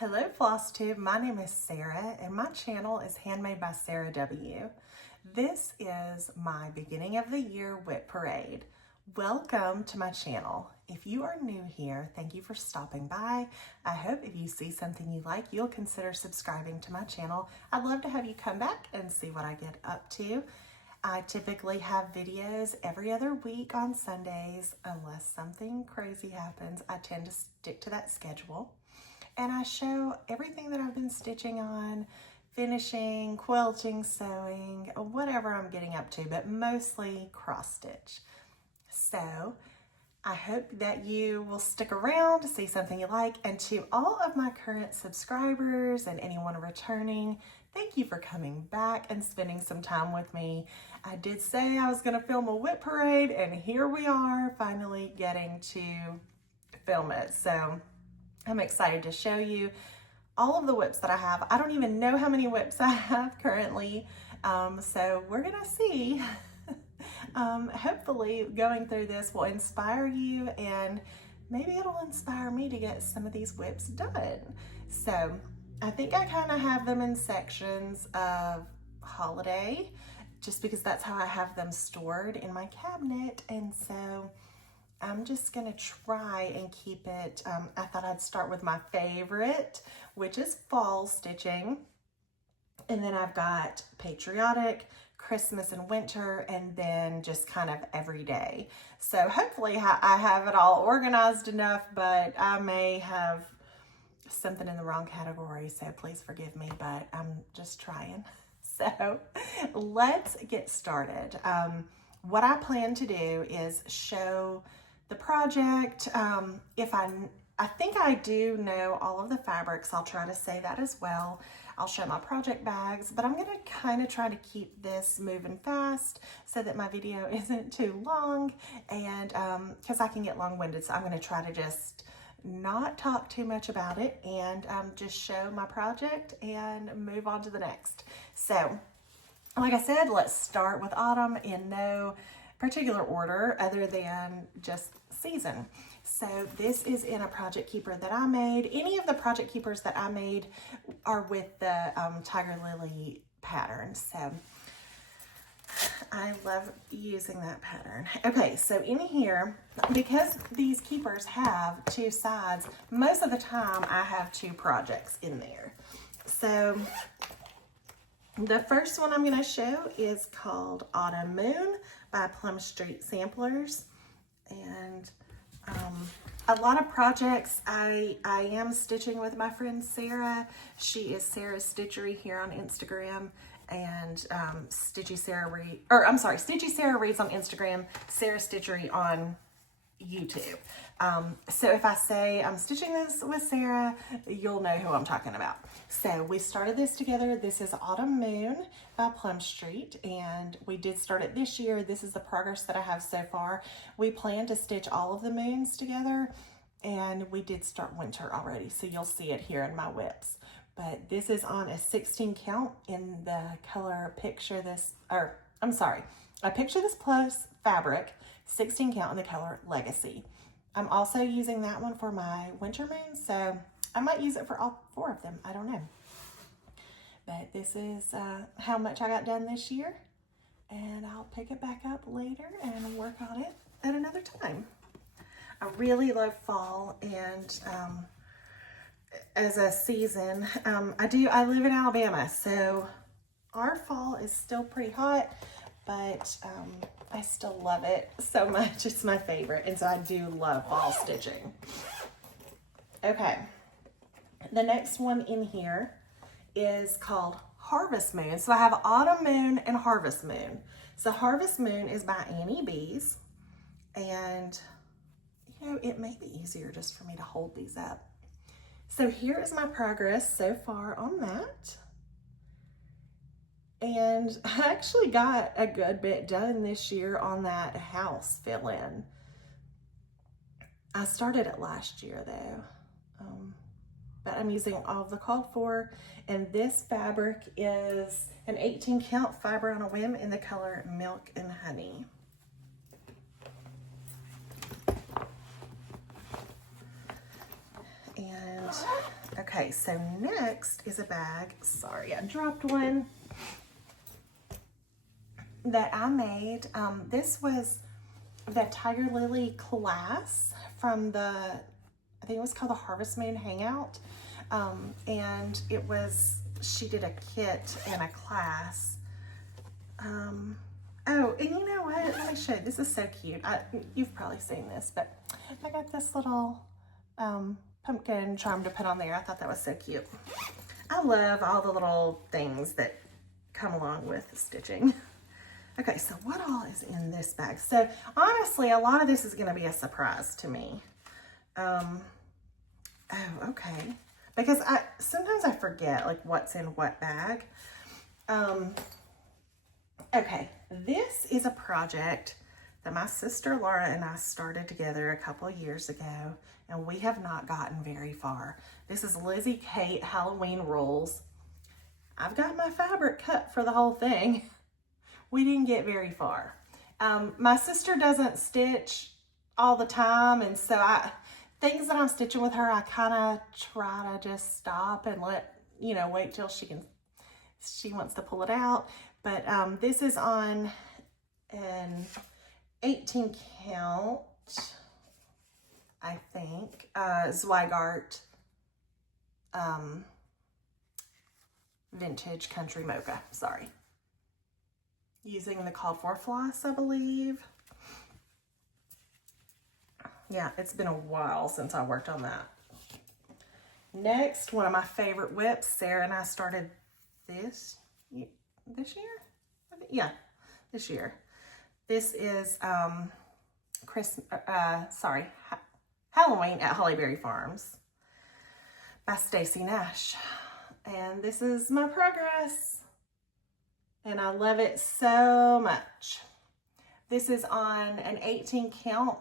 Hello Flosstube, my name is Sarah and my channel is Handmade by Sarah W. This is my beginning of the year WIP parade. Welcome to my channel. If you are new here, thank you for stopping by. I hope if you see something you like, you'll consider subscribing to my channel. I'd love to have you come back and see what I get up to. I typically have videos every other week on Sundays. Unless something crazy happens, I tend to stick to that schedule. And I show everything that I've been stitching on, finishing, quilting, sewing, whatever I'm getting up to, but mostly cross stitch. So I hope that you will stick around to see something you like. And to all of my current subscribers and anyone returning, thank you for coming back and spending some time with me. I did say I was going to film a WIP parade, and here we are finally getting to film it. So I'm excited to show you all of the WIPs that I have. I don't even know how many WIPs I have currently, so we're gonna see. Hopefully going through this will inspire you, and maybe it'll inspire me to get some of these WIPs done. So I think I kind of have them in sections of holiday, just because that's how I have them stored in my cabinet, and so I'm just gonna try and keep it, I thought I'd start with my favorite, which is fall stitching. And then I've got patriotic, Christmas and winter, and then just kind of everyday. So hopefully I have it all organized enough, but I may have something in the wrong category, so please forgive me, but I'm just trying. So let's get started. What I plan to do is show the project. If I think I do know all of the fabrics, I'll try to say that as well. I'll show my project bags, but I'm gonna kind of try to keep this moving fast so that my video isn't too long, and because I can get long-winded, so I'm gonna try to just not talk too much about it and just show my project and move on to the next. So like I said, let's start with autumn in no particular order other than just season. So this is in a project keeper that I made. Any of the project keepers that I made are with the Tiger Lily pattern. So I love using that pattern. Okay, so in here, because these keepers have two sides, most of the time I have two projects in there. So the first one I'm going to show is called Autumn Moon by Plum Street Samplers. And a lot of projects I am stitching with my friend Sarah. She is Sarah Stitchery here on Instagram, and Stitchy Sarah Reads on Instagram, Sarah Stitchery on YouTube. So if I say I'm stitching this with Sarah, you'll know who I'm talking about. So we started this together. This is Autumn Moon by Plum Street, and we did start it this year. This is the progress that I have so far. We plan to stitch all of the moons together, and we did start winter already, so you'll see it here in my WIPs. But this is on a 16 count in the color Picture This, or I'm sorry, a Picture This Plus fabric, 16 count in the color Legacy. I'm also using that one for my winter moon, so I might use it for all 4 of them. I don't know. But this is how much I got done this year, and I'll pick it back up later and work on it at another time. I really love fall, and as a season, I live in Alabama, so our fall is still pretty hot, but I still love it so much. It's my favorite, and so I do love fall stitching. Okay, the next one in here is called Harvest Moon. So I have Autumn Moon and Harvest Moon. So Harvest Moon is by Annie Bees, and you know, it may be easier just for me to hold these up. So here is my progress so far on that. And I actually got a good bit done this year on that house fill-in. I started it last year though, but I'm using all of the called for, and this fabric is an 18 count fiber on a whim in the color Milk and Honey. And Okay, so next is a bag. Sorry, I dropped one that I made. This was the Tiger Lily class from the, I think it was called the Harvest Moon Hangout. And it was, she did a kit and a class. Oh, and you know what? Let me show you. This is so cute. You've probably seen this, but I got this little pumpkin charm to put on there. I thought that was so cute. I love all the little things that come along with stitching. Okay, so what all is in this bag? So honestly, a lot of this is going to be a surprise to me. Oh, okay. Because sometimes I forget like what's in what bag. Okay, this is a project that my sister Laura and I started together a couple of years ago, and we have not gotten very far. This is Lizzie Kate Halloween Rolls. I've got my fabric cut for the whole thing. We didn't get very far. My sister doesn't stitch all the time, and so things that I'm stitching with her, I kind of try to just stop and wait till she wants to pull it out. But this is on an 18 count, I think, Zweigart vintage country mocha, sorry. Using the called for floss, I believe. Yeah, it's been a while since I worked on that. Next, one of my favorite WIPs. Sarah and I started this year? Yeah, this year. This is Halloween at Hollyberry Farms by Stacy Nash. And this is my progress. And I love it so much. This is on an 18 count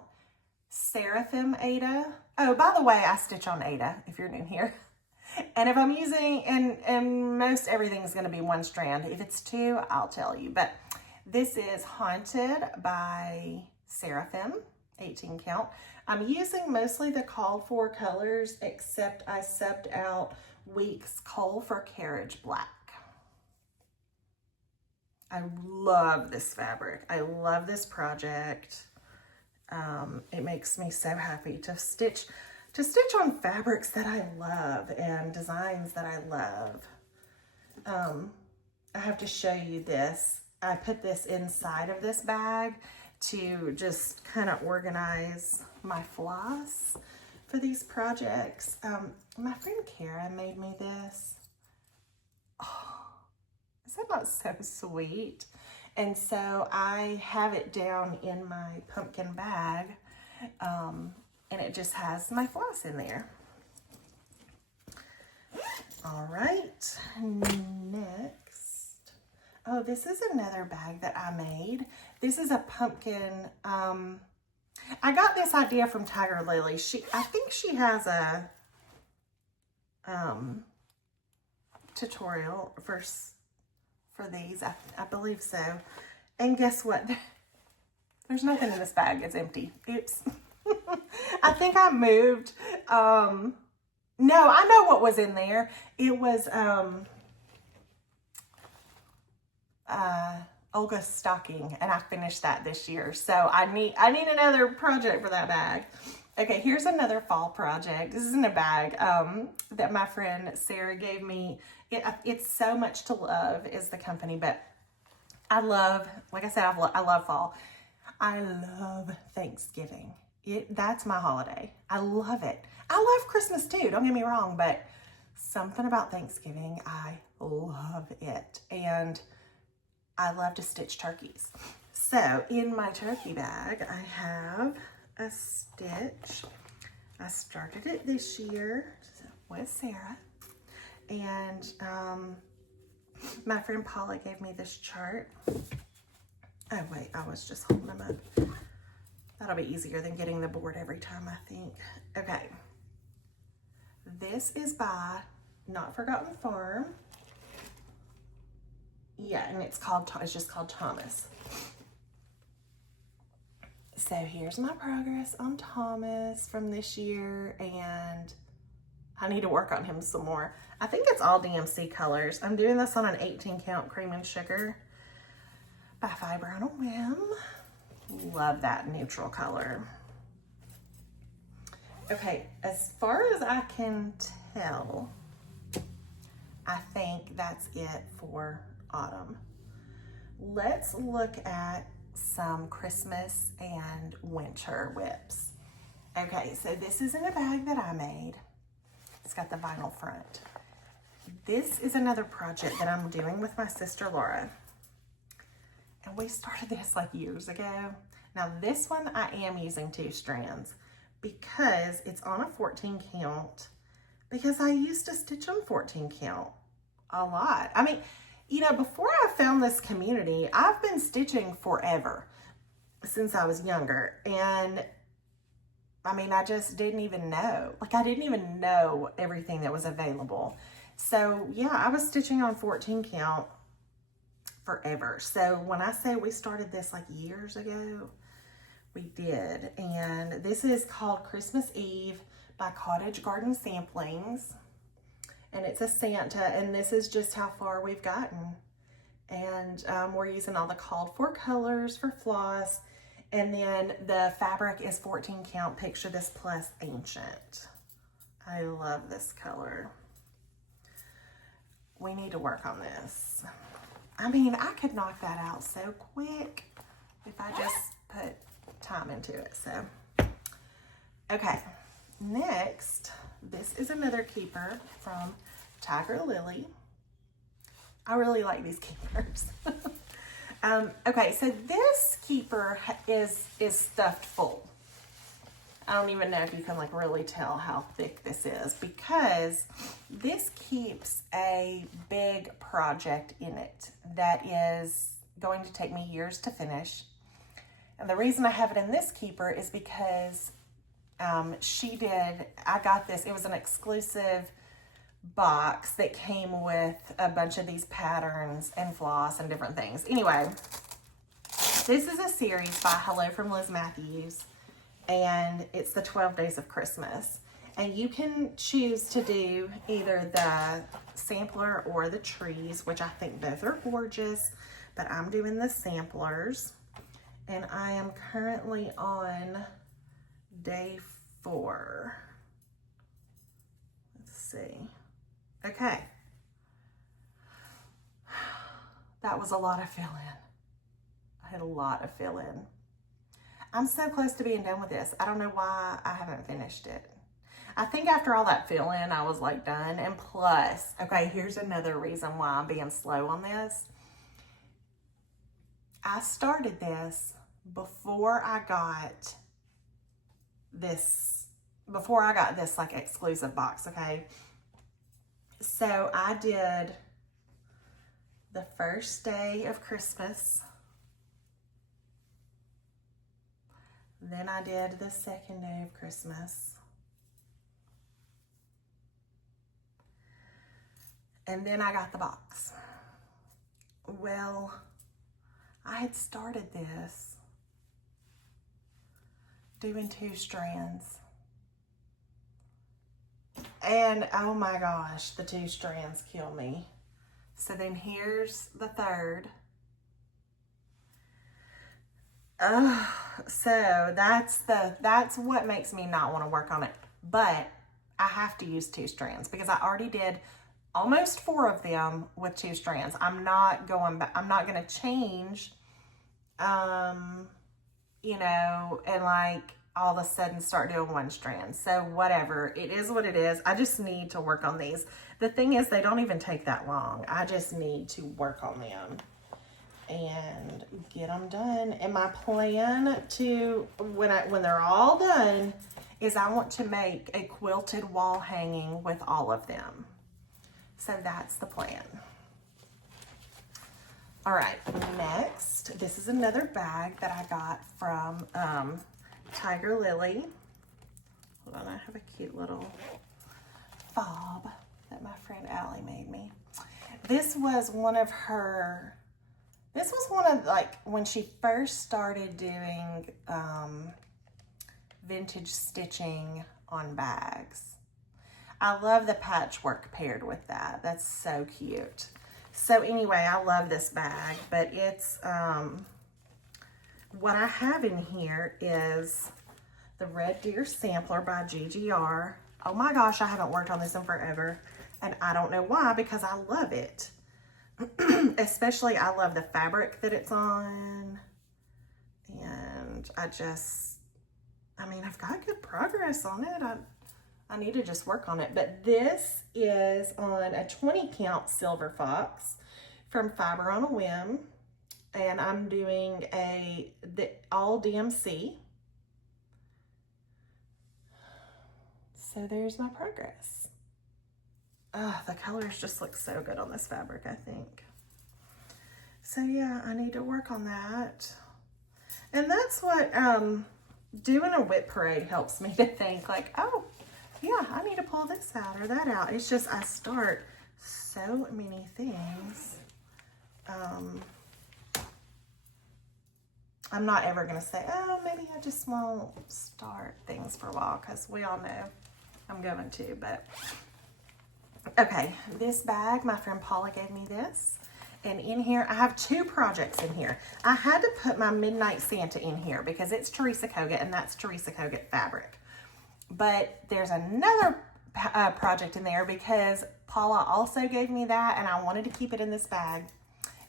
Seraphim Aida. Oh, by the way, I stitch on Aida if you're new here. And if I'm using, and most everything's gonna be one strand. If it's two, I'll tell you. But this is Haunted by Seraphim, 18 count. I'm using mostly the called for colors, except I subbed out Weeks Coal for Carriage Black. I love this fabric. I love this project. It makes me so happy to stitch on fabrics that I love and designs that I love. I have to show you this. I put this inside of this bag to just kind of organize my floss for these projects. My friend Kara made me this. Oh, is that not so sweet? And so I have it down in my pumpkin bag, and it just has my floss in there. All right, next. Oh, this is another bag that I made. This is a pumpkin. I got this idea from Tiger Lily. I think she has a tutorial for these. I believe so. And guess what? There's nothing in this bag. It's empty. Oops. I think I moved. No, I know what was in there. It was Olga's stocking, and I finished that this year. So I need another project for that bag. Okay, here's another fall project. This is in a bag that my friend Sarah gave me. It's So Much to Love is the company, but I love, like I said, I love fall. I love Thanksgiving. That's my holiday. I love it. I love Christmas too, don't get me wrong, but something about Thanksgiving, I love it. And I love to stitch turkeys. So in my turkey bag, I have a stitch. I started it this year with Sarah. And my friend Paula gave me this chart. Oh wait, I was just holding them up. That'll be easier than getting the board every time, I think. Okay. This is by Not Forgotten Farm. Yeah, and it's just called Thomas. So here's my progress on Thomas from this year, and I need to work on him some more. I think it's all DMC colors. I'm doing this on an 18 count cream and sugar by Fiber on a Whim. Love that neutral color. Okay, as far as I can tell, I think that's it for autumn. Let's look at some Christmas and winter WIPs. Okay, so this is in a bag that I made. It's got the vinyl front. This is another project that I'm doing with my sister Laura. And we started this like years ago. Now this one I am using 2 strands because it's on a 14 count, because I used to stitch on 14 count a lot. I mean, you know, before I found this community, I've been stitching forever, since I was younger. And I mean, I just didn't even know. Like, I didn't even know everything that was available. So yeah, I was stitching on 14 count forever. So when I say we started this like years ago, we did. And this is called Christmas Eve by Cottage Garden Samplings. And it's a Santa, and this is just how far we've gotten. And we're using all the called for colors for floss. And then the fabric is 14 count Picture This Plus Ancient. I love this color. We need to work on this. I mean, I could knock that out so quick if I just put time into it. So, okay, next, this is another keeper from Tiger Lily. I really like these keepers. Okay, so this keeper is stuffed full. I don't even know if you can like really tell how thick this is, because this keeps a big project in it that is going to take me years to finish. And the reason I have it in this keeper is because I got this, it was an exclusive box that came with a bunch of these patterns and floss and different things. Anyway, this is a series by Hello from Liz Matthews, and it's the 12 Days of Christmas. And you can choose to do either the sampler or the trees, which I think both are gorgeous, but I'm doing the samplers. And I am currently on day 4. Let's see. Okay. That was a lot of fill in. I had a lot of fill in. I'm so close to being done with this. I don't know why I haven't finished it. I think after all that fill in, I was like done. And plus, okay, here's another reason why I'm being slow on this. I started this before I got this like exclusive box, okay? So I did the first day of Christmas. Then I did the second day of Christmas. And then I got the box. Well, I had started this doing 2 strands. And oh my gosh, the 2 strands kill me. So then here's the 3rd. So that's what makes me not want to work on it. But I have to use 2 strands because I already did almost 4 of them with 2 strands. I'm not going back. I'm not going to change, you know, and like all of a sudden start doing 1 strand. So whatever, it is what it is. I just need to work on these. The thing is, they don't even take that long. I just need to work on them and get them done. And my plan to, when they're all done, is I want to make a quilted wall hanging with all of them. So that's the plan. All right, next, this is another bag that I got from Tiger Lily. Hold on, I have a cute little fob that my friend Allie made me. This was one of like when she first started doing vintage stitching on bags. I love the patchwork paired with that. That's so cute. So anyway, I love this bag, but it's, what I have in here is the Red Deer Sampler by GGR. Oh my gosh, I haven't worked on this in forever. And I don't know why, because I love it. Especially, I love the fabric that it's on. And I mean, I've got good progress on it. I need to just work on it. But this is on a 20 count Silver Fox from Fiber on a Whim. And I'm doing the all DMC. So there's my progress. The colors just look so good on this fabric, I think. So yeah, I need to work on that. And that's what doing a WIP parade helps me to think, like, oh, yeah, I need to pull this out or that out. It's just I start so many things. I'm not ever going to say, oh, maybe I just won't start things for a while, because we all know I'm going to. But okay, this bag, my friend Paula gave me this. And in here, I have 2 projects in here. I had to put my Midnight Santa in here because it's Teresa Kogut, and that's Teresa Kogut fabric. But there's another project in there because Paula also gave me that, and I wanted to keep it in this bag.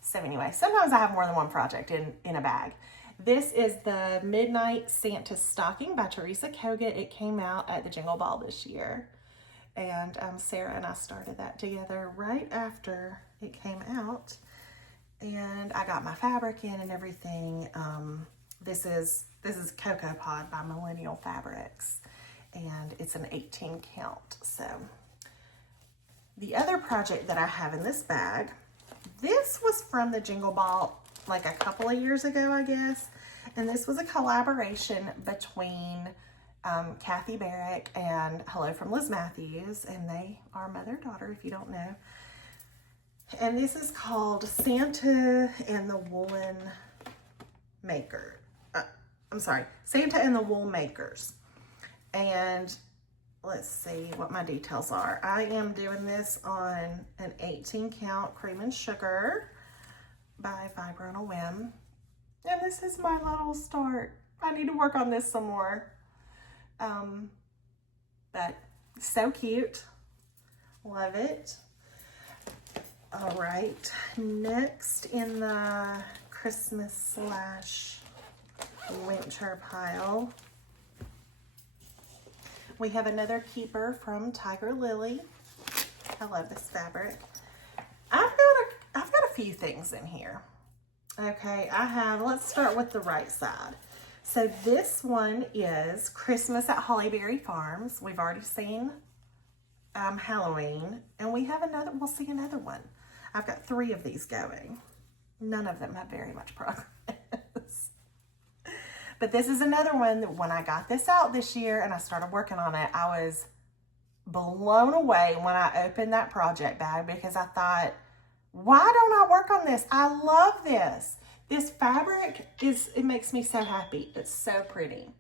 So anyway, sometimes I have more than one project in a bag. This is the Midnight Santa Stocking by Teresa Kogut. It came out at the Jingle Ball this year. And Sarah and I started that together right after it came out. And I got my fabric in and everything. This is Cocoa Pod by Millennial Fabrics. And it's an 18 count. So the other project that I have in this bag, this was from the Jingle Ball like a couple of years ago, I guess. And this was a collaboration between Kathy Barrick and Hello from Liz Matthews, and they are mother-daughter if you don't know. And this is called Santa and the Woolen Maker. Santa and the Wool Makers. And let's see what my details are. I am doing this on an 18 count Cream and Sugar by Fiber on a Whim. And this is my little start. I need to work on this some more. But so cute. Love it. All right, next in the Christmas / winter pile, we have another keeper from Tiger Lily. I love this fabric. I've got a few things in here. Okay, let's start with the right side. So this one is Christmas at Hollyberry Farms. We've already seen Halloween, and we'll see another one. I've got 3 of these going. None of them have very much progress. But this is another one that when I got this out this year and I started working on it, I was blown away when I opened that project bag because I thought, why don't I work on this? I love this. This fabric it makes me so happy. It's so pretty.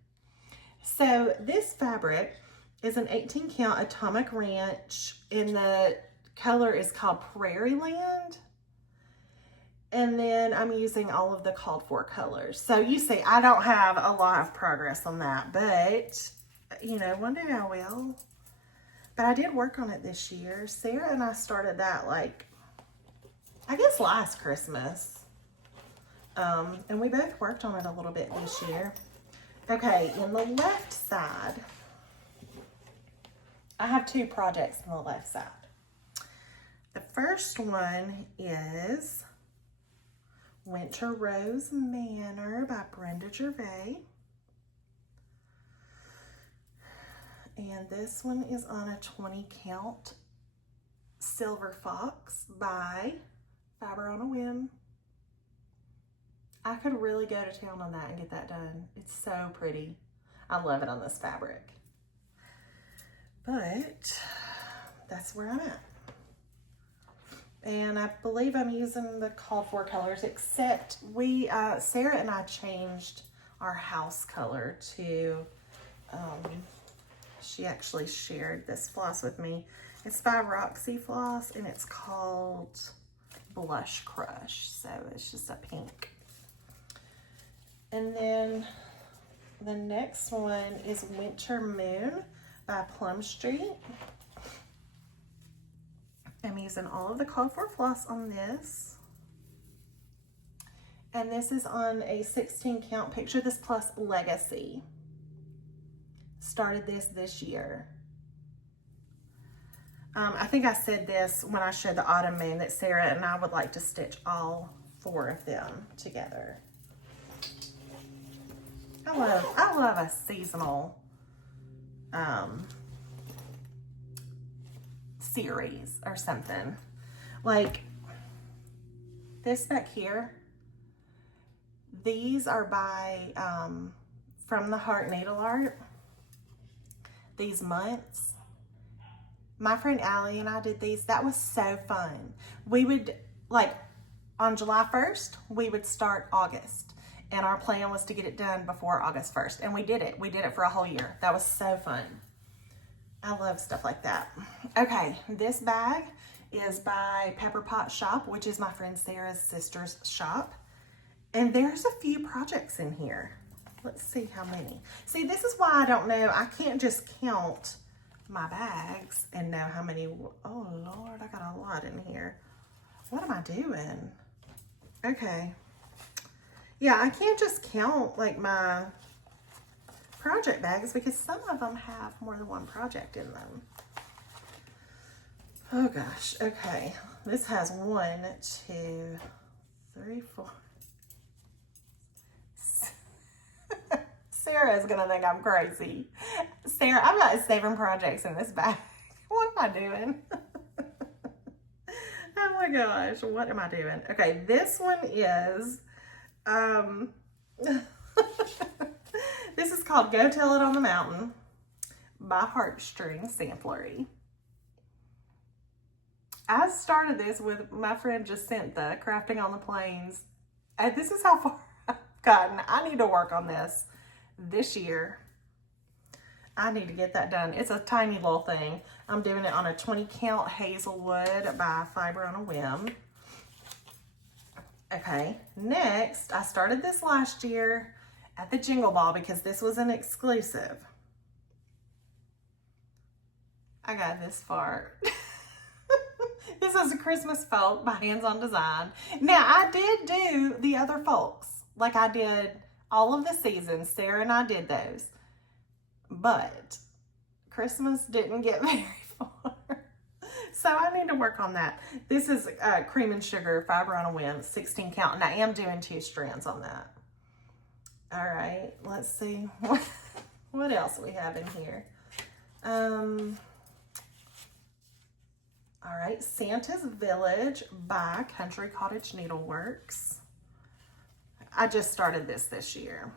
So this fabric is an 18 count Atomic Ranch, and the color is called Prairie Land. And then I'm using all of the called for colors. So you see, I don't have a lot of progress on that, but you know, one day I will. But I did work on it this year. Sarah and I started that like, I guess last Christmas. And we both worked on it a little bit this year. Okay, in the left side, I have 2 projects on the left side. The first one is Winter Rose Manor by Brenda Gervais. And this one is on a 20 count Silver Fox by Fiber on a Whim. I could really go to town on that and get that done. It's so pretty. I love it on this fabric. But that's where I'm at. And I believe I'm using the called for colors, except Sarah and I changed our house color to she actually shared this floss with me. It's by Roxy Floss, and it's called Blush Crush. So it's just a pink. And then the next one is Winter Moon by Plum Street. I'm using all of the called for floss on this. And this is on a 16 count Picture This Plus Legacy. Started this year. I think I said this when I showed the Autumn Moon that Sarah and I would like to stitch all 4 of them together. I love a seasonal series or something. Like this back here. These are by From the Heart Needle Art. These months. My friend Allie and I did these. That was so fun. We would, like, on July 1st, we would start August. And our plan was to get it done before August 1st. And we did it. We did it for a whole year. That was so fun. I love stuff like that. Okay, this bag is by Pepper Pot Shop, which is my friend Sarah's sister's shop. And there's a few projects in here. Let's see how many. See, this is why I don't know. I can't just count my bags and know how many. Oh Lord, I got a lot in here. What am I doing? Okay. Yeah, I can't just count like my project bags because some of them have more than one project in them. Oh gosh. Okay. This has 1, 2, 3, 4. Sarah is gonna think I'm crazy. Sarah, I'm not saving projects in this bag. What am I doing? Oh my gosh, what am I doing? Okay, this one is, this is called Go Tell It on the Mountain by Heartstring Samplery. I started this with my friend Jacinta, Crafting on the Plains, and this is how far I've gotten. I need to work on this year. I need to get that done. It's a tiny little thing. I'm doing it on a 20 count Hazelwood by Fiber on a Whim. Okay, next, I started this last year at the Jingle Ball because this was an exclusive. I got this far. This is a Christmas folk by Hands On Design. Now, I did do the other folks. Like I did all of the seasons. Sarah and I did those. But Christmas didn't get very far. So I need to work on that. This is Cream and Sugar, Fiber on a Whim, 16 count. And I am doing 2 strands on that. All right, let's see what else we have in here. All right, Santa's Village by Country Cottage Needleworks. I just started this year.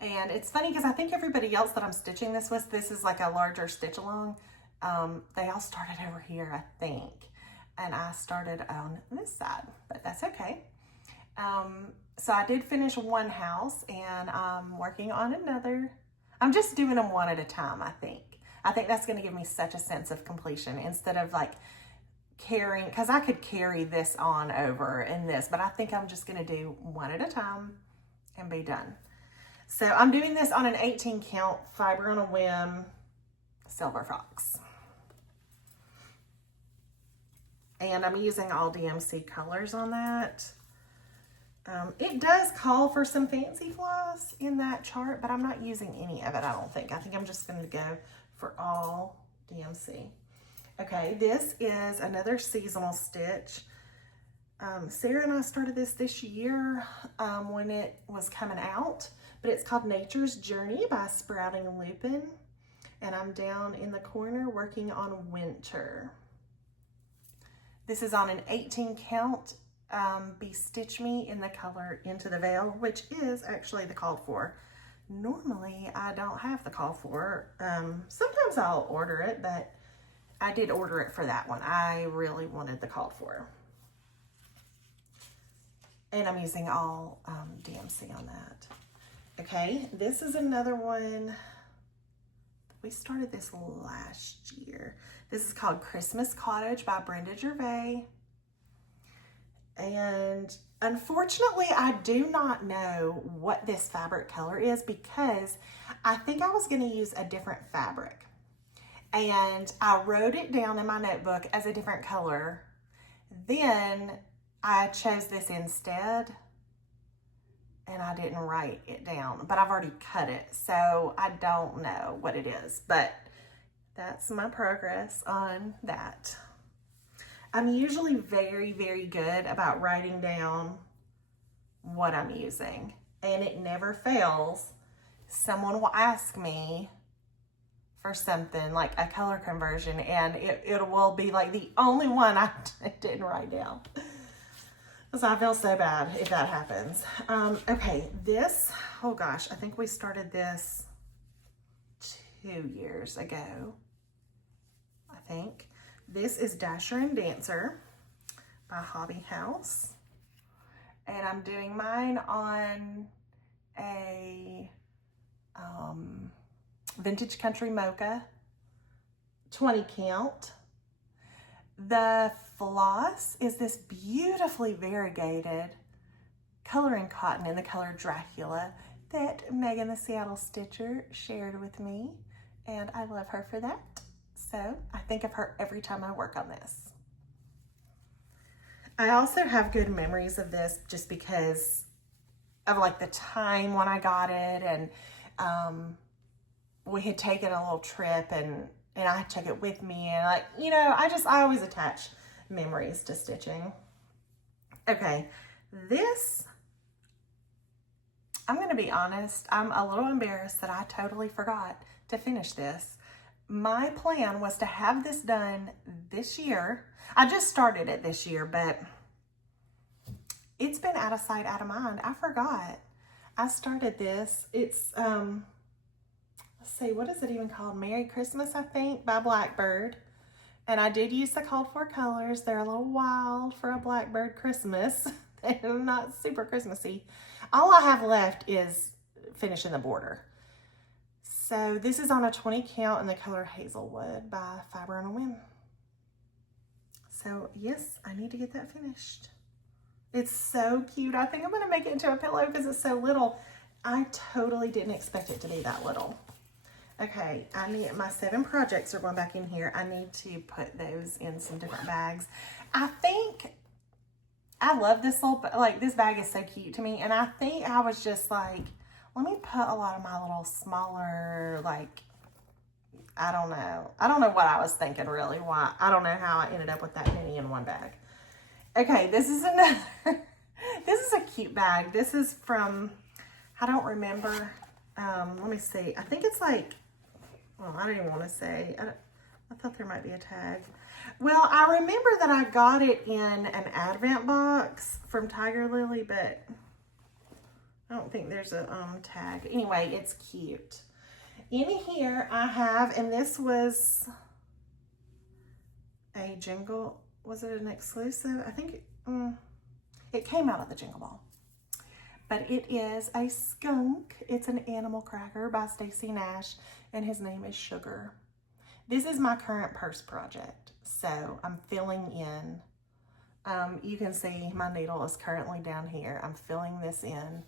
And it's funny because I think everybody else that I'm stitching this with, this is like a larger stitch along. They all started over here, I think. And I started on this side, but that's okay. So I did finish one house and I'm working on another. I'm just doing them one at a time, I think. I think that's going to give me such a sense of completion instead of like carrying, because I could carry this on over in this, but I think I'm just going to do one at a time and be done. So I'm doing this on an 18 count Fiber on a Whim Silver Fox. And I'm using all DMC colors on that. It does call for some fancy floss in that chart, but I'm not using any of it, I don't think. I think I'm just going to go for all DMC. Okay, this is another seasonal stitch. Sarah and I started this year when it was coming out, but it's called Nature's Journey by Sprouting Lupin. And I'm down in the corner working on Winter. This is on an 18 count Be Stitch Me in the color Into the Veil, which is actually the called for. Normally I don't have the call for. Sometimes I'll order it, but I did order it for that one. I really wanted the called for. And I'm using all DMC on that. Okay, this is another one. We started this last year. This is called Christmas Cottage by Brenda Gervais. And unfortunately, I do not know what this fabric color is because I think I was going to use a different fabric. And I wrote it down in my notebook as a different color. Then I chose this instead. And I didn't write it down, but I've already cut it, so I don't know what it is, but that's my progress on that. I'm usually very, very good about writing down what I'm using, and it never fails. Someone will ask me for something like a color conversion, and it will be like the only one I didn't write down. So I feel so bad if that happens. Okay, this, oh gosh, I think we started this 2 years ago, I think. This is Dasher and Dancer by Hobby House. And I'm doing mine on a Vintage Country Mocha 20 count. The floss is this beautifully variegated coloring cotton in the color Dracula that Megan the Seattle Stitcher shared with me, and I love her for that. So I think of her every time I work on this. I also have good memories of this just because of like the time when I got it, and we had taken a little trip and I took it with me, and like, you know, I always attach memories to stitching. Okay, this, I'm gonna be honest, I'm a little embarrassed that I totally forgot to finish this. My plan was to have this done this year. I just started it this year, but it's been out of sight, out of mind. I forgot. I started this. It's, let's see, what is it even called? Merry Christmas, I think, by Blackbird. And I did use the called for colors. They're a little wild for a Blackbird Christmas. They're not super Christmassy. All I have left is finishing the border. So this is on a 20 count in the color Hazelwood by Fiber on a Whim. So yes, I need to get that finished. It's so cute. I think I'm gonna make it into a pillow because it's so little. I totally didn't expect it to be that little. Okay, I need, my 7 projects are going back in here. I need to put those in some different bags. I think, I love this little, like this bag is so cute to me. And I think I was just like, let me put a lot of my little smaller, like, I don't know what I was thinking really. Why, I don't know how I ended up with that many in one bag. Okay, this is another, this is a cute bag. This is from, I don't remember, let me see. I think it's like, well, I don't even want to say. I thought there might be a tag. Well, I remember that I got it in an Advent box from Tiger Lily, but I don't think there's a tag. Anyway, it's cute. In here I have, and this was a Jingle, was it an exclusive? I think it came out of the Jingle Ball. But it is a skunk. It's an animal cracker by Stacy Nash, and his name is Sugar. This is my current purse project, so I'm filling in. You can see my needle is currently down here. I'm filling this in.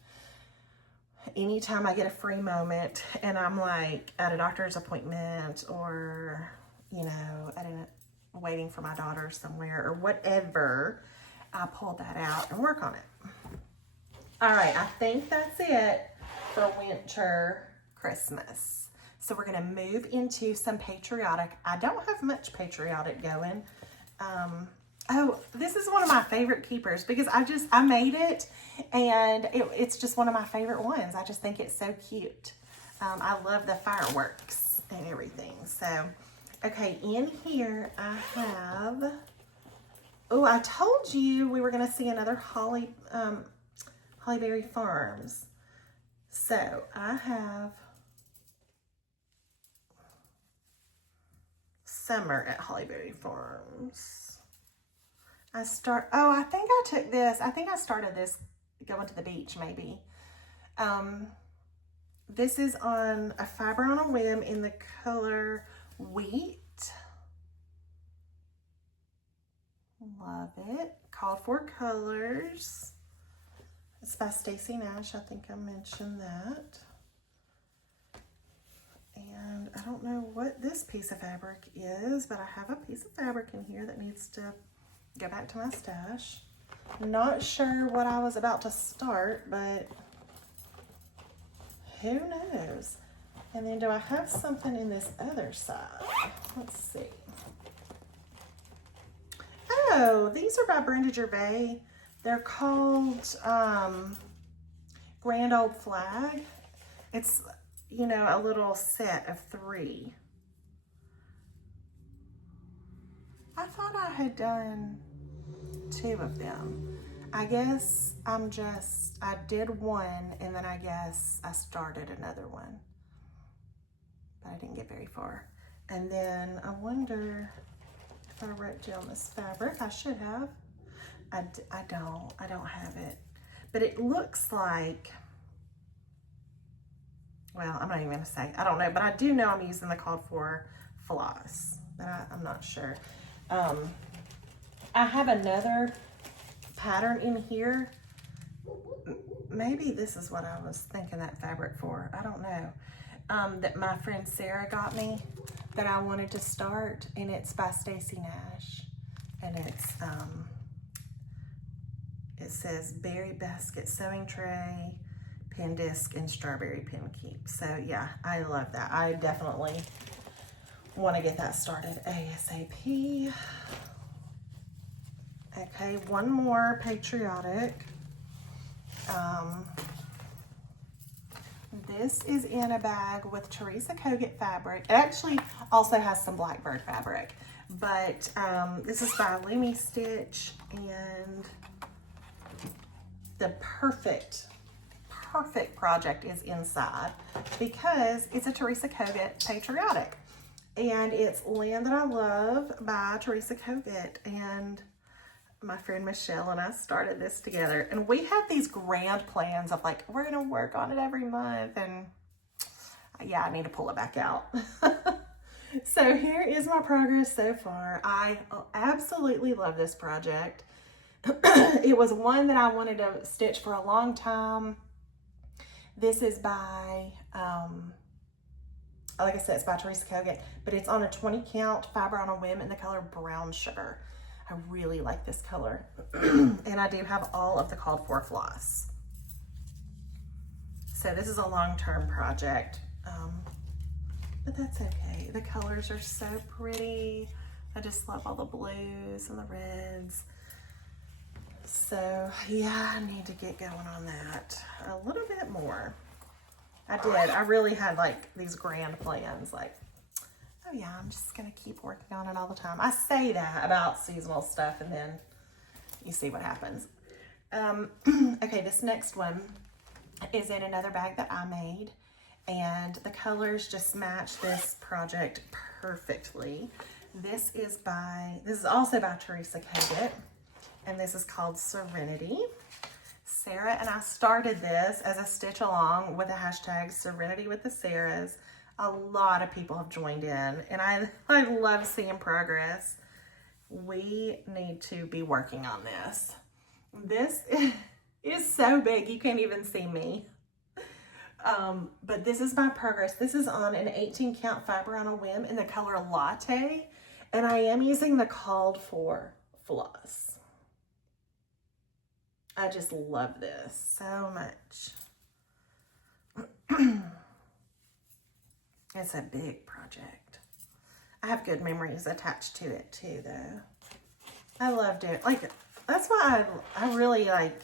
Anytime I get a free moment and I'm like at a doctor's appointment or, you know, waiting for my daughter somewhere or whatever, I pull that out and work on it. All right, I think that's it for winter Christmas. So we're gonna move into some patriotic. I don't have much patriotic going. Oh, this is one of my favorite keepers because I made it and it's just one of my favorite ones. I just think it's so cute. I love the fireworks and everything. So, okay, in here I have, oh, I told you we were gonna see another Hollyberry Farms. So I have Summer at Hollyberry Farms. I think I took this, I think I started this going to the beach maybe. This is on a Fiber on a Whim in the color Wheat. Love it. Called for colors. It's by Stacy Nash. I think I mentioned that. And I don't know what this piece of fabric is, but I have a piece of fabric in here that needs to go back to my stash. Not sure what I was about to start, but who knows? And then do I have something in this other side? Let's see. Oh, these are by Brenda Gervais. They're called Grand Old Flag. It's, you know, a little set of 3. I thought I had done 2 of them. I guess I did one, and then I guess I started another one. But I didn't get very far. And then I wonder if I wrote down this fabric. I should have. I don't have it. But it looks like, well, I'm not even gonna say, I don't know, but I do know I'm using the called for floss, but I'm not sure. I have another pattern in here. Maybe this is what I was thinking that fabric for. I don't know. That my friend Sarah got me that I wanted to start, and it's by Stacy Nash, and it's it says berry basket sewing tray, pin disc, and strawberry pin keep. So yeah, I love that. I definitely want to get that started ASAP. Okay, one more patriotic. This is in a bag with Teresa Kogut fabric. It actually also has some Blackbird fabric, but this is by Lumi Stitch, and the perfect project is inside because it's a Teresa Kogut patriotic, and it's Land That I Love by Teresa Kogut, and my friend Michelle and I started this together, and we had these grand plans of like, we're gonna work on it every month, and yeah, I need to pull it back out. So here is my progress so far. I absolutely love this project. It was one that I wanted to stitch for a long time. This is by, like I said, it's by Teresa Kogut, but it's on a 20 count Fiber on a Whim in the color Brown Sugar. I really like this color. And I do have all of the called for floss. So this is a long-term project, but that's okay. The colors are so pretty. I just love all the blues and the reds. So yeah, I need to get going on that a little bit more. I did. I really had like these grand plans, like, oh yeah, I'm just gonna keep working on it all the time. I say that about seasonal stuff, and then you see what happens. Okay, this next one is in another bag that I made, and the colors just match this project perfectly. This is also by Teresa Kogut, and this is called Serenity. Sarah and I started this as a stitch along with the hashtag Serenity with the Sarahs. A lot of people have joined in, and I love seeing progress. We need to be working on this. This is so big, you can't even see me. But this is my progress. This is on an 18 count Fiber on a Whim in the color Latte, and I am using the called for floss. I just love this so much. It's a big project. I have good memories attached to it too, though. I loved it. Like, that's why I really like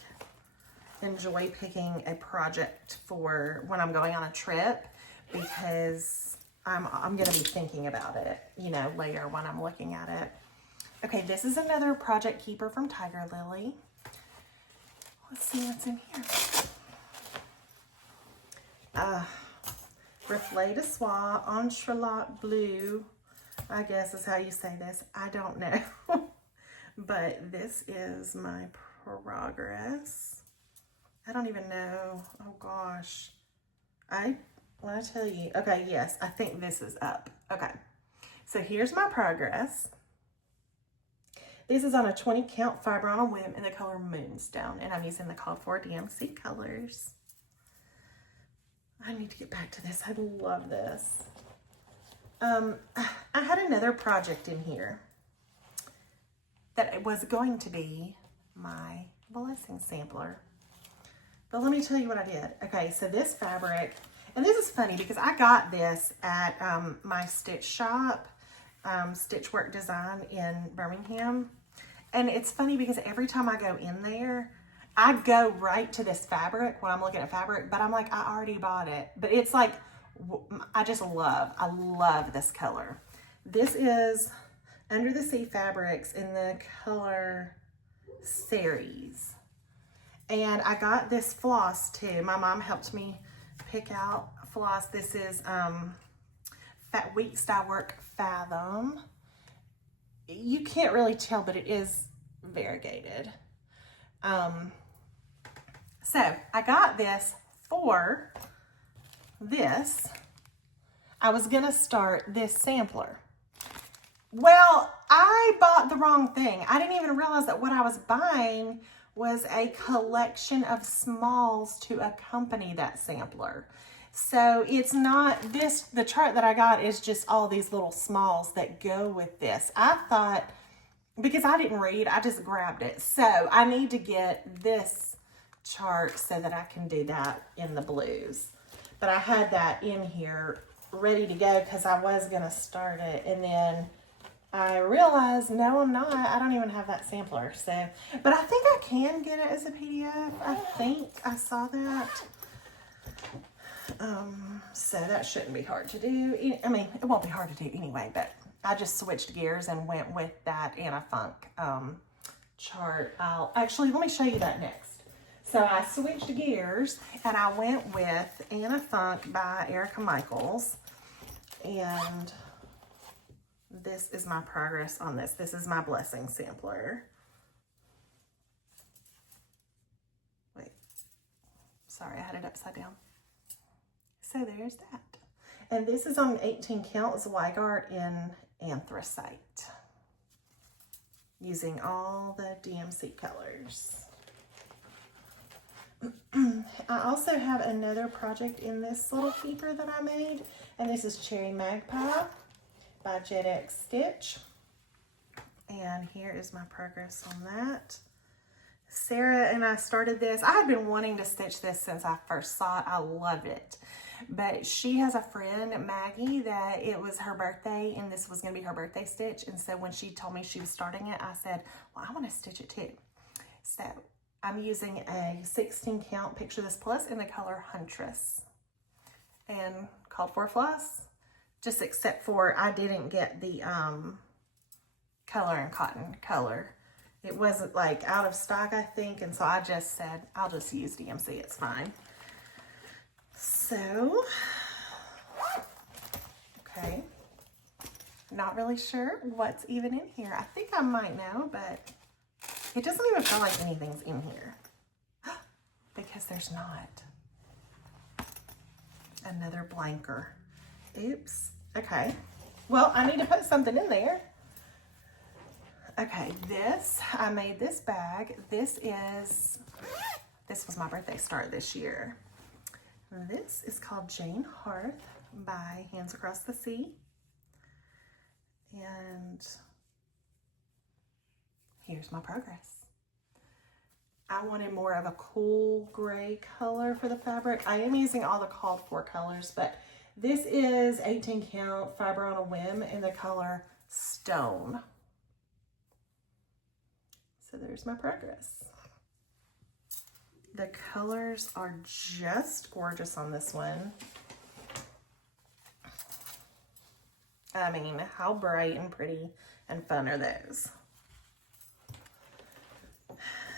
enjoy picking a project for when I'm going on a trip, because I'm gonna be thinking about it, you know, later when I'm looking at it. Okay, this is another project keeper from Tiger Lily. Let's see what's in here. Reflet de Soie Entrelac Blue, I guess is how you say this. I don't know. But this is my progress. I don't even know. Oh gosh. I When I tell you, okay, yes, I think this is up. Okay, so here's my progress. This is on a 20 count fiber on a whim in the color Moonstone, and I'm using the called for DMC colors. I need to get back to this. I love this. I had another project in here that was going to be my blessing sampler. But let me tell you what I did. Okay, so this fabric, and this is funny because I got this at my stitch shop, Stitchwork Design in Birmingham. And it's funny because every time I go in there, I go right to this fabric when I'm looking at fabric, but I'm like, I already bought it. But it's like, I love this color. This is Under the Sea Fabrics in the color Ceres. And I got this floss too. My mom helped me pick out floss. This is Weeks Dye Work Fathom. You can't really tell, but it is variegated. So I got this for this. I was gonna start this sampler. Well, I bought the wrong thing. I didn't even realize that what I was buying was a collection of smalls to accompany that sampler. So it's not this, the chart that I got is just all these little smalls that go with this. I thought, because I didn't read, I just grabbed it. So I need to get this chart so that I can do that in the blues. But I had that in here ready to go because I was gonna start it, and then I realized, no, I'm not. I don't even have that sampler. So, but I think I can get it as a PDF. I think I saw that. So that shouldn't be hard to do. I mean, it won't be hard to do anyway, but I just switched gears and went with that Anna Funk chart. Actually, let me show you that next. So I switched gears and I went with Anna Funk by Erica Michaels, and this is my progress on this. This is my blessing sampler. Wait, sorry, I had it upside down. So there's that. And this is on 18 count Zweigart in anthracite, using all the DMC colors. I also have another project in this little keeper that I made, and this is Cherry Magpie by Jet X Stitch. And here is my progress on that. Sarah and I started this. I had been wanting to stitch this since I first saw it. I love it. But she has a friend, Maggie, that it was her birthday and this was going to be her birthday stitch. And so when she told me she was starting it, I said, well, I want to stitch it too. So I'm using a 16 count Picture This Plus in the color Huntress, and called for floss, just except for I didn't get the color and cotton color. It wasn't like out of stock, I think. And so I just said, I'll just use DMC, it's fine. So, okay, not really sure what's even in here. I think I might know, but it doesn't even feel like anything's in here because there's not. Another blanker. Oops. Okay. Well, I need to put something in there. Okay, I made this bag. This was my birthday start this year. This is called Jane Hearth by Hands Across the Sea. And here's my progress. I wanted more of a cool gray color for the fabric. I am using all the called for colors, but this is 18 count fiber on a whim in the color Stone. So there's my progress. The colors are just gorgeous on this one. I mean, how bright and pretty and fun are those?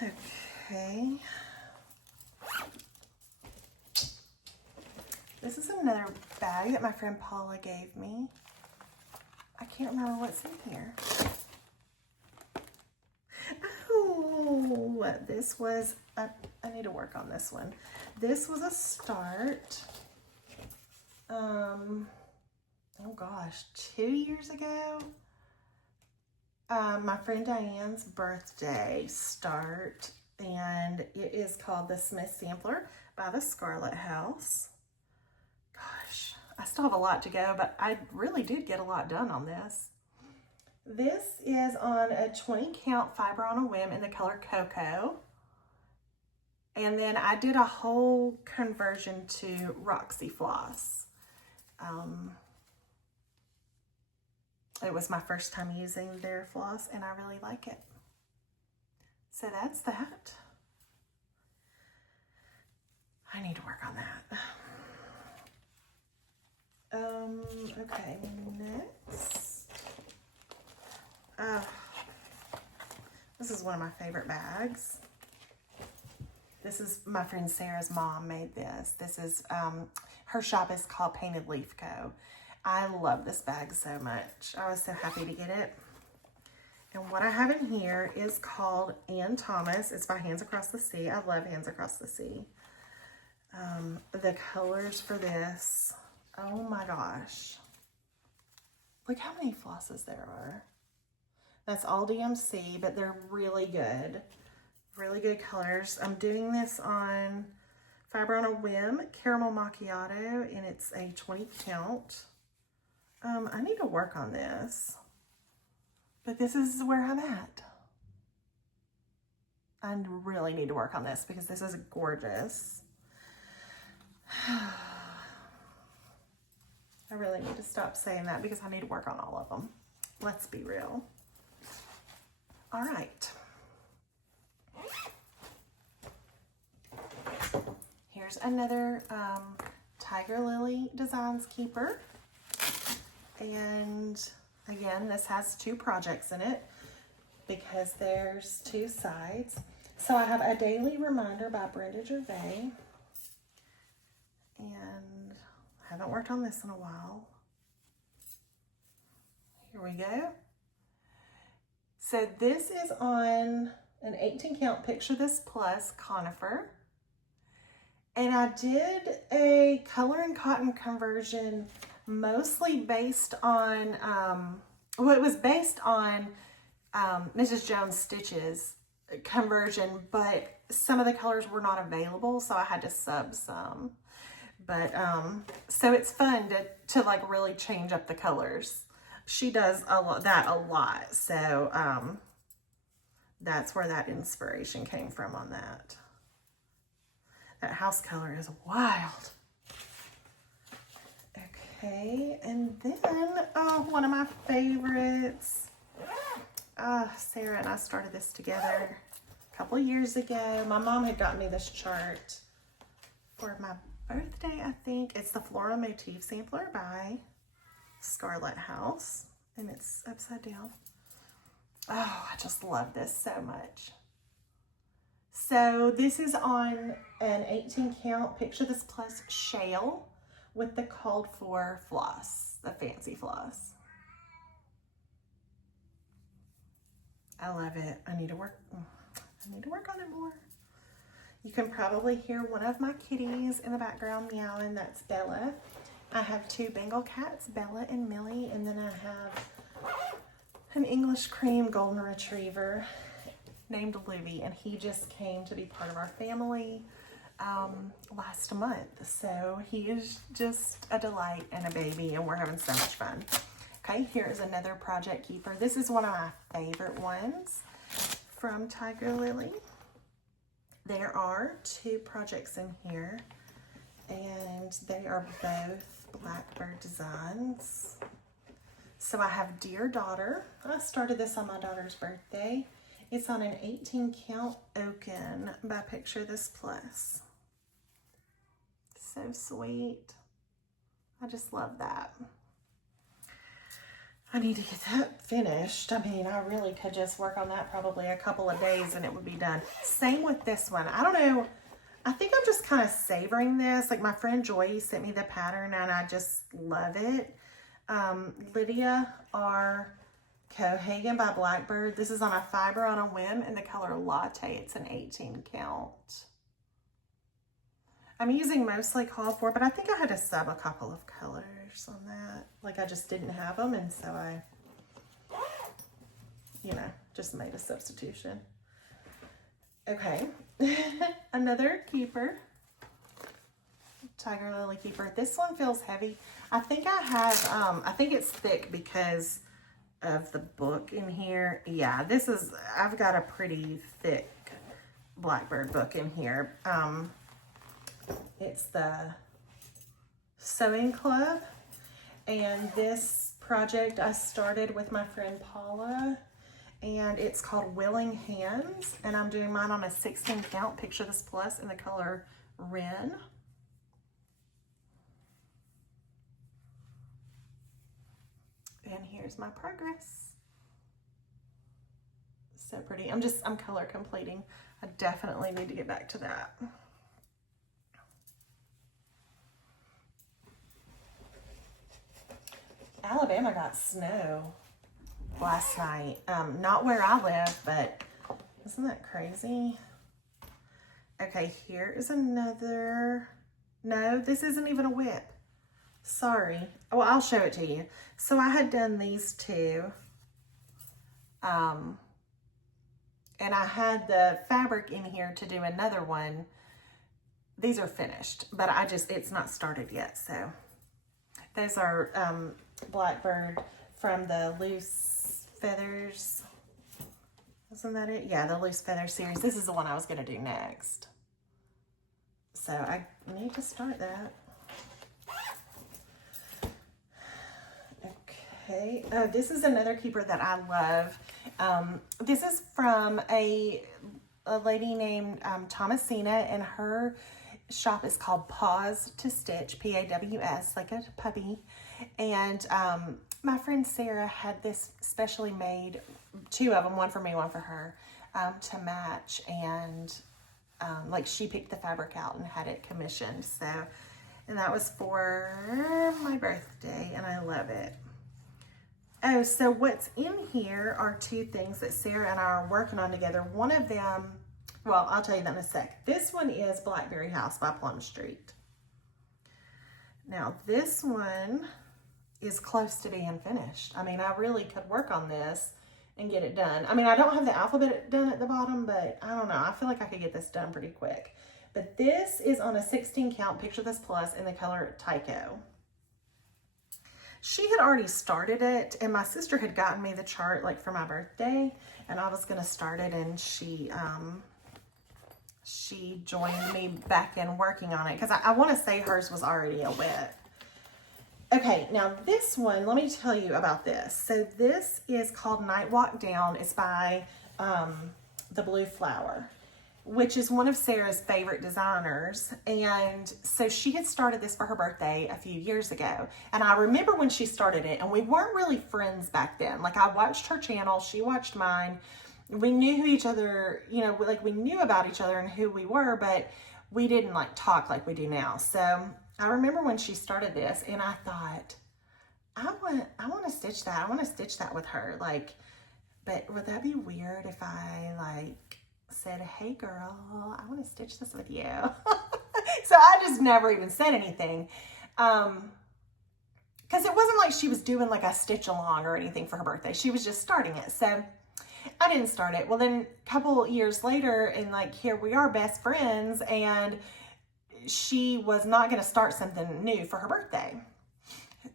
Okay. This is another bag that my friend Paula gave me. I can't remember what's in here. Oh, this was, I need to work on this one. This was a start. oh gosh, 2 years ago, my friend Diane's birthday start, and it is called the Smith Sampler by the Scarlett House. Gosh, I still have a lot to go, but I really did get a lot done on this. This is on a 20 count fiber on a whim in the color Cocoa. And then I did a whole conversion to Roxy Floss. It was my first time using their floss, and I really like it. So that's that. I need to work on that. Okay, next. This is one of my favorite bags. This is my friend Sarah's mom made this. This is, her shop is called Painted Leaf Co. I love this bag so much. I was so happy to get it. And what I have in here is called Ann Thomas. It's by Hands Across the Sea. I love Hands Across the Sea. The colors for this, oh my gosh. Look how many flosses there are. That's all DMC, but they're really good. Really good colors. I'm doing this on Fiber on a Whim, Caramel Macchiato, and it's a 20 count. I need to work on this, but this is where I'm at. I really need to work on this because this is gorgeous. I really need to stop saying that because I need to work on all of them. Let's be real. All right. Here's another Tiger Lily Designs Keeper. And again, this has 2 projects in it because there's 2 sides. So I have a daily reminder by Brenda Gervais. And I haven't worked on this in a while. Here we go. So this is on an 18 count Picture This Plus conifer. And I did a color and cotton conversion mostly based on, well, it was based on Mrs. Jones Stitches conversion, but some of the colors were not available, so I had to sub some. But, so it's fun to like really change up the colors. She does a lot, so that's where that inspiration came from on that. That house color is wild. Okay, and then, oh, one of my favorites. Sarah and I started this together a couple years ago. My mom had gotten me this chart for my birthday, I think. It's the Floral Motif Sampler by Scarlett House, and it's upside down. Oh, I just love this so much. So this is on an 18 count Picture This Plus shale with the called for floss, the fancy floss. I love it. I need to work on it more. You can probably hear one of my kitties in the background meowing. That's Bella. I have 2 Bengal cats, Bella and Millie, and then I have an English cream golden retriever named Livy, and he just came to be part of our family last month. So he is just a delight and a baby, and we're having so much fun. Okay, here is another project keeper. This is one of my favorite ones from Tiger Lily. There are 2 projects in here, and they are both Blackbird designs. So I have Dear Daughter. I started this on my daughter's birthday. It's on an 18 count Oaken by Picture This Plus. So sweet. I just love that. I need to get that finished. I mean, I really could just work on that probably a couple of days and it would be done. Same with this one. I don't know. I think I'm just kind of savoring this. Like my friend Joy sent me the pattern and I just love it. Lydia R. Cohagen by Blackbird. This is on a Fiber on a Whim in the color Latte. It's an 18 count. I'm using mostly called for, but I think I had to sub a couple of colors on that. Like I just didn't have them, and so I, you know, just made a substitution. Okay, another keeper. Tiger Lily Keeper. This one feels heavy. I think I have, I think it's thick because of the book in here. Yeah, this is, I've got a pretty thick Blackbird book in here. It's the Sewing Club. And this project I started with my friend Paula. And it's called Willing Hands. And I'm doing mine on a 16 count. Picture This Plus in the color Wren. And here's my progress. So pretty. I'm color completing. I definitely need to get back to that. Alabama got snow last night. Not where I live, but isn't that crazy? Okay, here is another. No, this isn't even a WIP. Sorry. Well, I'll show it to you. So I had done these two. And I had the fabric in here to do another one. These are finished, but it's not started yet. So those are Blackbird from the Loose Feathers. Isn't that it? Yeah, the Loose Feather series. This is the one I was going to do next. So I need to start that. Okay, oh, this is another keeper that I love. This is from a lady named Thomasina, and her shop is called Paws to Stitch, P-A-W-S, like a puppy. And my friend Sarah had this specially made, two of them, one for me, one for her, to match. And like she picked the fabric out and had it commissioned. So, and that was for my birthday, and I love it. Oh, so what's in here are two things that Sarah and I are working on together. One of them, well, I'll tell you that in a sec. This one is Blackberry House by Plum Street. Now, this one is close to being finished. I mean, I really could work on this and get it done. I mean, I don't have the alphabet done at the bottom, but I don't know. I feel like I could get this done pretty quick. But this is on a 16 count Picture This Plus in the color Tycho. She had already started it, and my sister had gotten me the chart like for my birthday, and I was gonna start it, and she joined me back in working on it because I want to say hers was already a WIP. Okay, now this one, let me tell you about this. So this is called Night Walk Down. It's by The Blue Flower, which is one of Sarah's favorite designers. And so she had started this for her birthday a few years ago. And I remember when she started it, and we weren't really friends back then. Like, I watched her channel, she watched mine. We knew who each other, you know, like we knew about each other and who we were, but we didn't like talk like we do now. So I remember when she started this, and I thought, I want to stitch that. I want to stitch that with her. Like, but would that be weird if I like said, hey girl, I want to stitch this with you? So I just never even said anything. Because it wasn't like she was doing like a stitch along or anything for her birthday. She was just starting it. So I didn't start it. Well, then a couple years later, and like here we are, best friends, and she was not going to start something new for her birthday.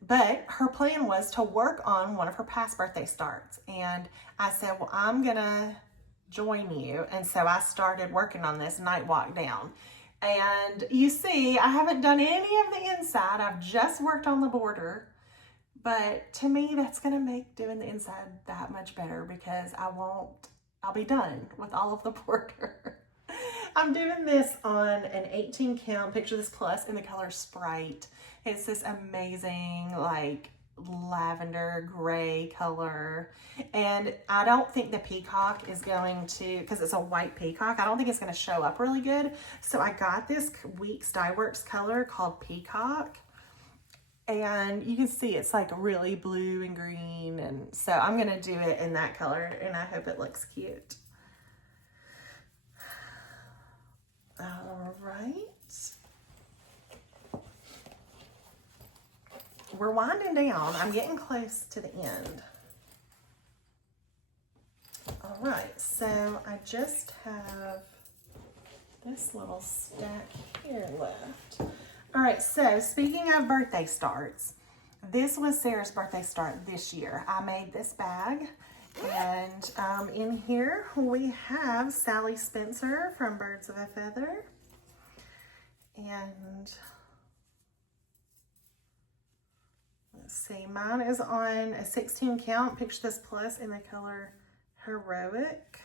But her plan was to work on one of her past birthday starts. And I said, well, I'm going to join you. And so I started working on this Night Walk Down. And you see, I haven't done any of the inside. I've just worked on the border. But to me, that's going to make doing the inside that much better because I'll be done with all of the border. I'm doing this on an 18 count Picture This Plus in the color Sprite. It's this amazing like lavender gray color, and I don't think the peacock is going to, because it's a white peacock, I don't think it's going to show up really good. So I got this Weeks Dye Works color called Peacock, and you can see it's like really blue and green, and so I'm going to do it in that color, and I hope it looks cute. All right. we're winding down. I'm getting close to the end. All right, so I just have this little stack here left. All right, so speaking of birthday starts, this was Sarah's birthday start this year. I made this bag, and in here we have Sally Spencer from Birds of a Feather. And let's see, mine is on a 16 count Picture This Plus in the color Heroic.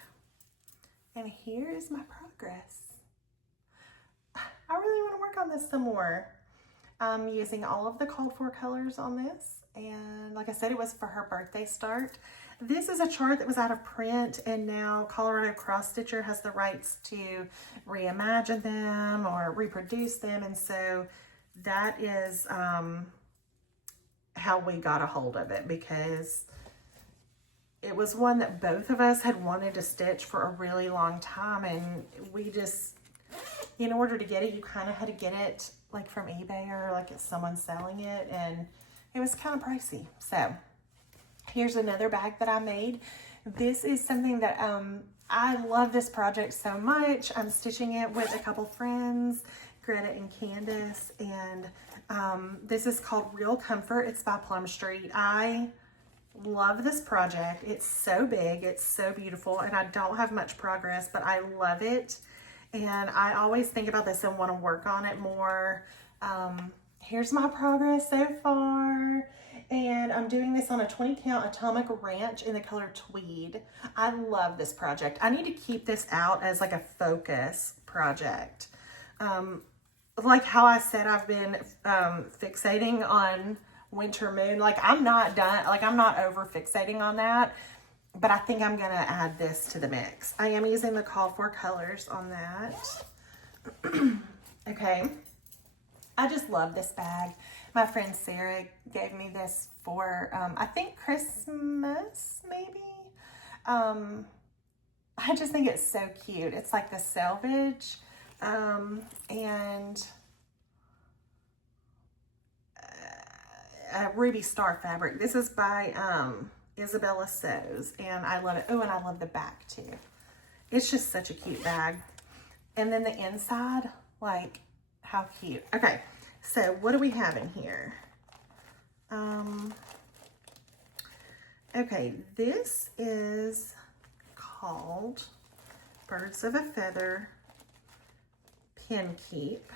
And here is my progress. I really want to work on this some more. I'm using all of the called for colors on this. And like I said, it was for her birthday start. This is a chart that was out of print, and now Colorado Cross Stitcher has the rights to reimagine them or reproduce them. And so that is how we got a hold of it, because it was one that both of us had wanted to stitch for a really long time. And we just, in order to get it, you kind of had to get it like from eBay or like someone selling it, and it was kind of pricey. So here's another bag that I made. This is something that I love this project so much. I'm stitching it with a couple friends, Greta and Candace, and this is called Real Comfort. It's by Plum Street. I love this project. It's so big, it's so beautiful, and I don't have much progress, but I love it. And I always think about this and want to work on it more. Here's my progress so far. And I'm doing this on a 20 count Atomic Ranch in the color Tweed. I love this project. I need to keep this out as like a focus project. Like how I said, I've been fixating on Winter Moon. Like I'm not done, like I'm not over fixating on that. But I think I'm gonna add this to the mix. I am using the call for colors on that. Okay, I just love this bag. My friend Sarah gave me this for, I think Christmas, maybe? I just think it's so cute. It's like the selvage, and Ruby Star fabric. This is by, Isabella Sews, and I love it. Oh, and I love the back too. It's just such a cute bag. And then the inside, like, how cute. Okay, so what do we have in here? Okay, this is called Birds of a Feather Pin Keep.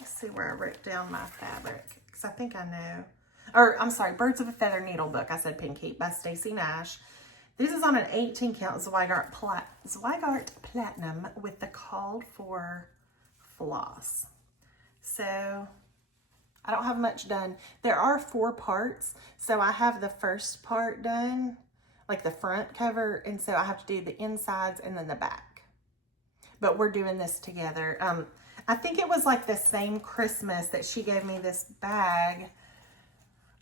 Let's see where I wrote down my fabric, because I think I know. Or I'm sorry, Birds of a Feather Needle Book. I said Pin Keep by Stacy Nash. This is on an 18 count Zweigart Platinum with the called for floss. So I don't have much done. There are 4 parts. So I have the first part done, like the front cover. And so I have to do the insides and then the back. But we're doing this together. I think it was like the same Christmas that she gave me this bag.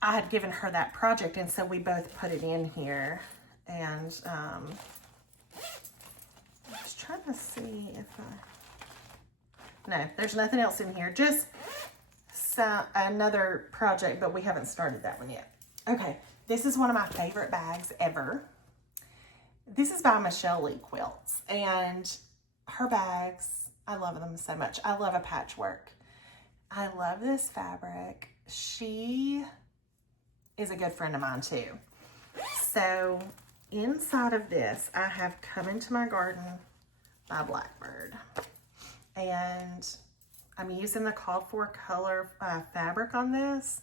I had given her that project, and so we both put it in here. And I was trying to see if no, there's nothing else in here. Just another project, but we haven't started that one yet. Okay, this is one of my favorite bags ever. This is by Michelle Lee Quilts, and her bags, I love them so much. I love a patchwork. I love this fabric. She is a good friend of mine too. So inside of this, I have Come Into My Garden by Blackbird. And I'm using the called for color fabric on this.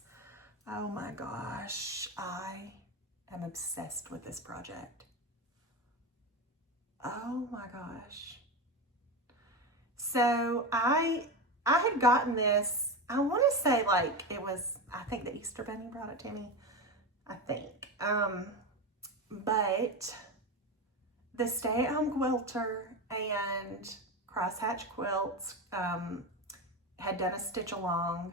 Oh my gosh, I am obsessed with this project. Oh my gosh. So I had gotten this, I want to say like it was, I think the Easter Bunny brought it to me. I think. But the Stay at Home Quilter and Crosshatch Quilts had done a stitch along,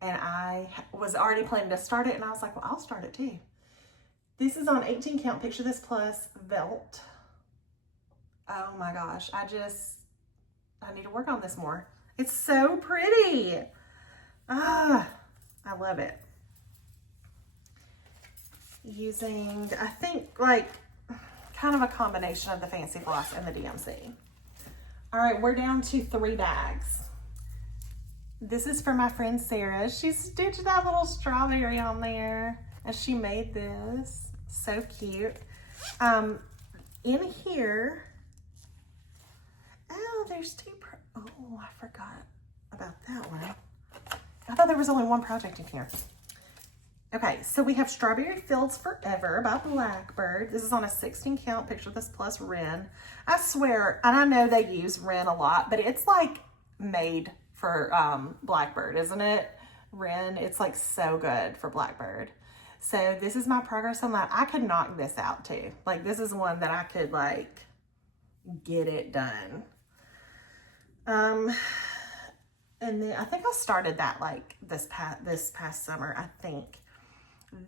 and I was already planning to start it, and I was like, well, I'll start it too. This is on 18 count Picture This Plus Velt. Oh my gosh, I need to work on this more. It's so pretty. I love it. using, I think, like kind of a combination of the Fancy Floss and the DMC. All right, we're down to 3 bags. This is for my friend Sarah. She stitched that little strawberry on there and she made this. So cute. In here, oh, there's 2, oh, I forgot about that one. I thought there was only 1 project in here. Okay, so we have Strawberry Fields Forever by Blackbird. This is on a 16 count Picture This Plus Wren. I swear, and I know they use Wren a lot, but it's like made for Blackbird, isn't it? Wren, it's like so good for Blackbird. So this is my progress on that. I could knock this out too. Like this is one that I could like get it done. And then I think I started that like this past summer, I think.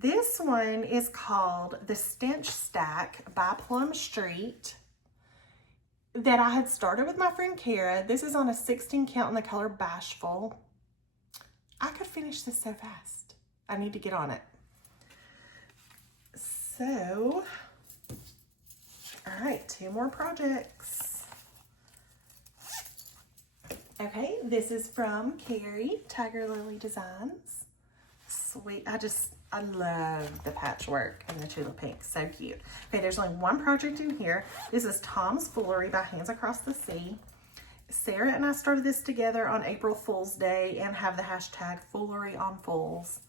This one is called The Stench Stack by Plum Street that I had started with my friend Kara. This is on a 16 count in the color Bashful. I could finish this so fast. I need to get on it. So, all right, 2 more projects. Okay, this is from Carrie, Tiger Lily Designs. Sweet, I love the patchwork and the tulip pink, so cute. Okay, there's only 1 project in here. This is Tom's Foolery by Hands Across the Sea. Sarah and I started this together on April Fool's Day and have the hashtag Foolery on Fools.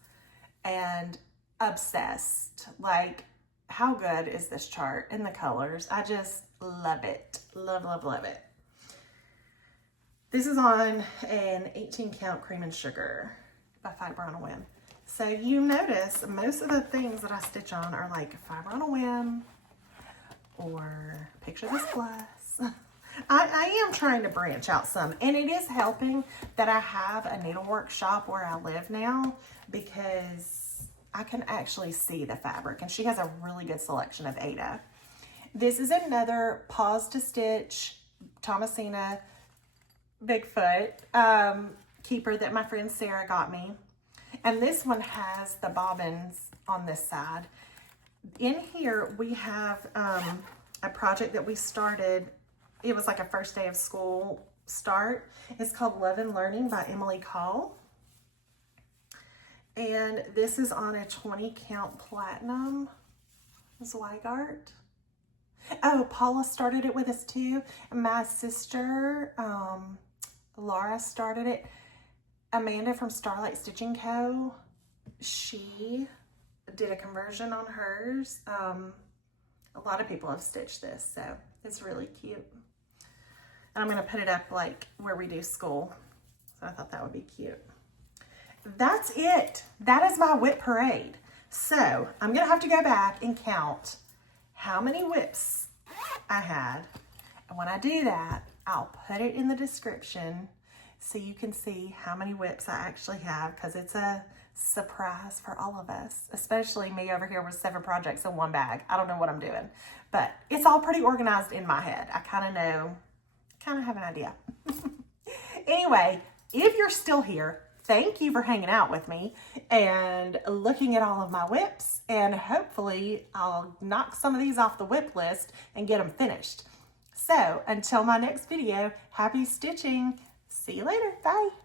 And obsessed. Like, how good is this chart and the colors? I just love it. Love, love, love it. This is on an 18 count Cream and Sugar by Fiber on a Whim. So you notice most of the things that I stitch on are like Fiber on a Whim or Picture This Plus. I am trying to branch out some, and it is helping that I have a needlework shop where I live now because I can actually see the fabric, and she has a really good selection of Ada. This is another Pause to Stitch Thomasina Bigfoot keeper that my friend Sarah got me. And this one has the bobbins on this side. In here, we have a project that we started. It was like a first day of school start. It's called Love and Learning by Emily Call. And this is on a 20 count platinum Zweigart. Oh, Paula started it with us too. My sister, Laura, started it. Amanda from Starlight Stitching Co., she did a conversion on hers. A lot of people have stitched this, so it's really cute. And I'm going to put it up like where we do school. So I thought that would be cute. That's it. That is my WIP parade. So I'm going to have to go back and count how many WIPs I had. And when I do that, I'll put it in the description so you can see how many WIPs I actually have, because it's a surprise for all of us, especially me over here with 7 projects in 1 bag. I don't know what I'm doing, but it's all pretty organized in my head. I kind of know, kind of have an idea. Anyway, if you're still here, thank you for hanging out with me and looking at all of my WIPs, and hopefully I'll knock some of these off the WIP list and get them finished. So until my next video, happy stitching. See you later. Bye.